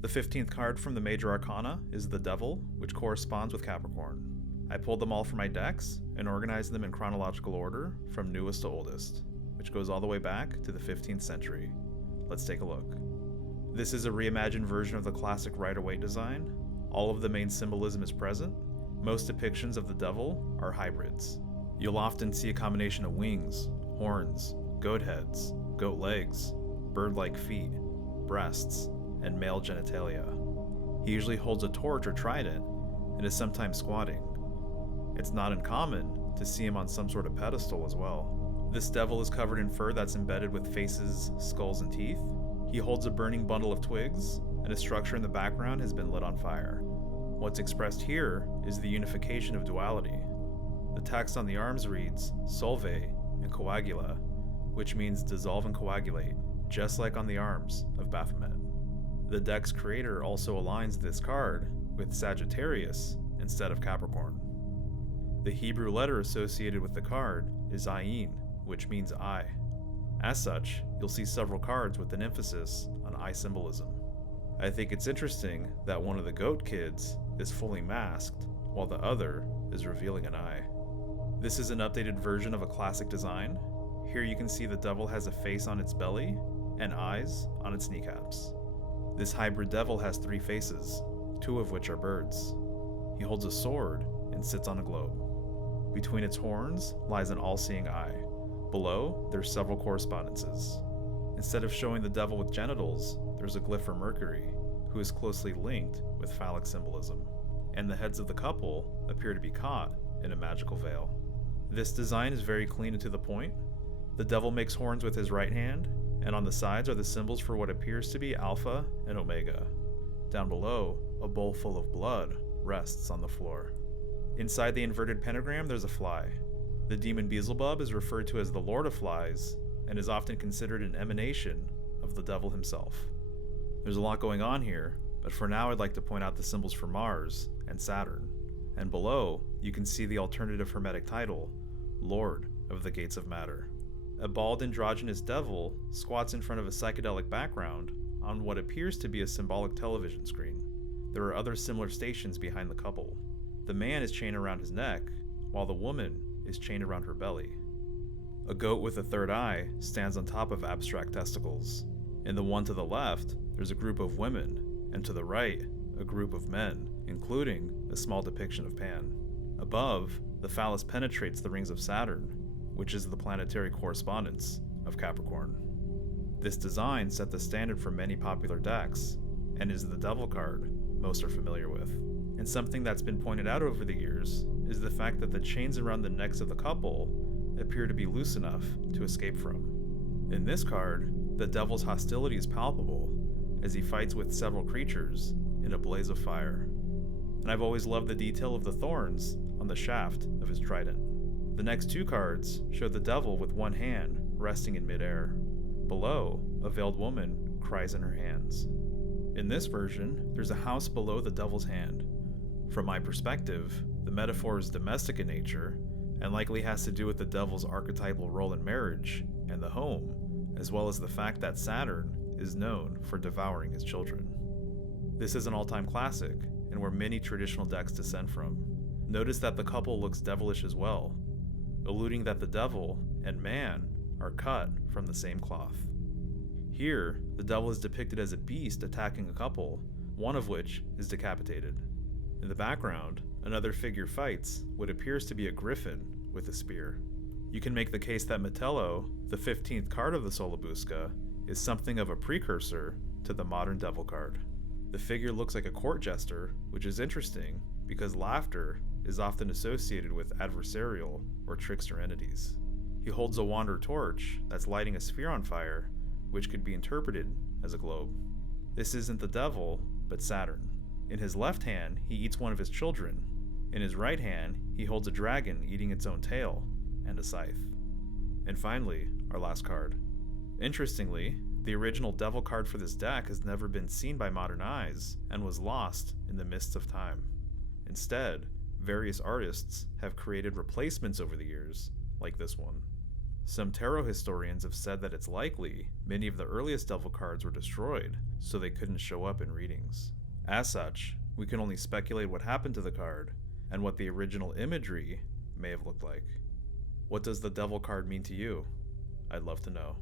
The 15th card from the Major Arcana is the Devil, which corresponds with Capricorn. I pulled them all from my decks and organized them in chronological order from newest to oldest, which goes all the way back to the 15th century. Let's take a look. This is a reimagined version of the classic Rider-Waite design. All of the main symbolism is present. Most depictions of the devil are hybrids. You'll often see a combination of wings, horns, goat heads, goat legs, bird-like feet, breasts, and male genitalia. He usually holds a torch or trident and is sometimes squatting. It's not uncommon to see him on some sort of pedestal as well. This devil is covered in fur that's embedded with faces, skulls, and teeth. He holds a burning bundle of twigs, and a structure in the background has been lit on fire. What's expressed here is the unification of duality. The text on the arms reads Solve and Coagula, which means dissolve and coagulate, just like on the arms of Baphomet. The deck's creator also aligns this card with Sagittarius instead of Capricorn. The Hebrew letter associated with the card is Ayin, which means eye. As such, you'll see several cards with an emphasis on eye symbolism. I think it's interesting that one of the goat kids is fully masked, while the other is revealing an eye. This is an updated version of a classic design. Here you can see the devil has a face on its belly and eyes on its kneecaps. This hybrid devil has 3 faces, 2 of which are birds. He holds a sword and sits on a globe. Between its horns lies an all-seeing eye. Below, there's several correspondences. Instead of showing the devil with genitals, there's a glyph for Mercury, who is closely linked with phallic symbolism, and the heads of the couple appear to be caught in a magical veil. This design is very clean and to the point. The devil makes horns with his right hand, and on the sides are the symbols for what appears to be Alpha and Omega. Down below, a bowl full of blood rests on the floor. Inside the inverted pentagram, there's a fly. The demon Beelzebub is referred to as the Lord of Flies, and is often considered an emanation of the devil himself. There's a lot going on here, but for now I'd like to point out the symbols for Mars and Saturn. And below, you can see the alternative hermetic title, Lord of the Gates of Matter. A bald androgynous devil squats in front of a psychedelic background on what appears to be a symbolic television screen. There are other similar stations behind the couple. The man is chained around his neck, while the woman is chained around her belly. A goat with a third eye stands on top of abstract testicles. In the one to the left, there's a group of women, and to the right, a group of men, including a small depiction of Pan. Above, the phallus penetrates the rings of Saturn, which is the planetary correspondence of Capricorn. This design set the standard for many popular decks, and is the devil card most are familiar with. And something that's been pointed out over the years is the fact that the chains around the necks of the couple appear to be loose enough to escape from. In this card, the devil's hostility is palpable as he fights with several creatures in a blaze of fire. And I've always loved the detail of the thorns on the shaft of his trident. The next 2 cards show the devil with one hand resting in midair. Below, a veiled woman cries in her hands. In this version, there's a house below the devil's hand. From my perspective, the metaphor is domestic in nature, and likely has to do with the devil's archetypal role in marriage and the home, as well as the fact that Saturn is known for devouring his children. This is an all-time classic, and where many traditional decks descend from. Notice that the couple looks devilish as well, alluding that the devil and man are cut from the same cloth. Here, the devil is depicted as a beast attacking a couple, one of which is decapitated. In the background, another figure fights what appears to be a griffin with a spear. You can make the case that Metello, the 15th card of the Solabusca, is something of a precursor to the modern devil card. The figure looks like a court jester, which is interesting because laughter is often associated with adversarial or trickster entities. He holds a wand or torch that's lighting a sphere on fire, which could be interpreted as a globe. This isn't the devil, but Saturn. In his left hand, he eats one of his children. In his right hand, he holds a dragon eating its own tail and a scythe. And finally, our last card. Interestingly, the original devil card for this deck has never been seen by modern eyes and was lost in the mists of time. Instead, various artists have created replacements over the years, like this one. Some tarot historians have said that it's likely many of the earliest devil cards were destroyed, so they couldn't show up in readings. As such, we can only speculate what happened to the card and what the original imagery may have looked like. What does the devil card mean to you? I'd love to know.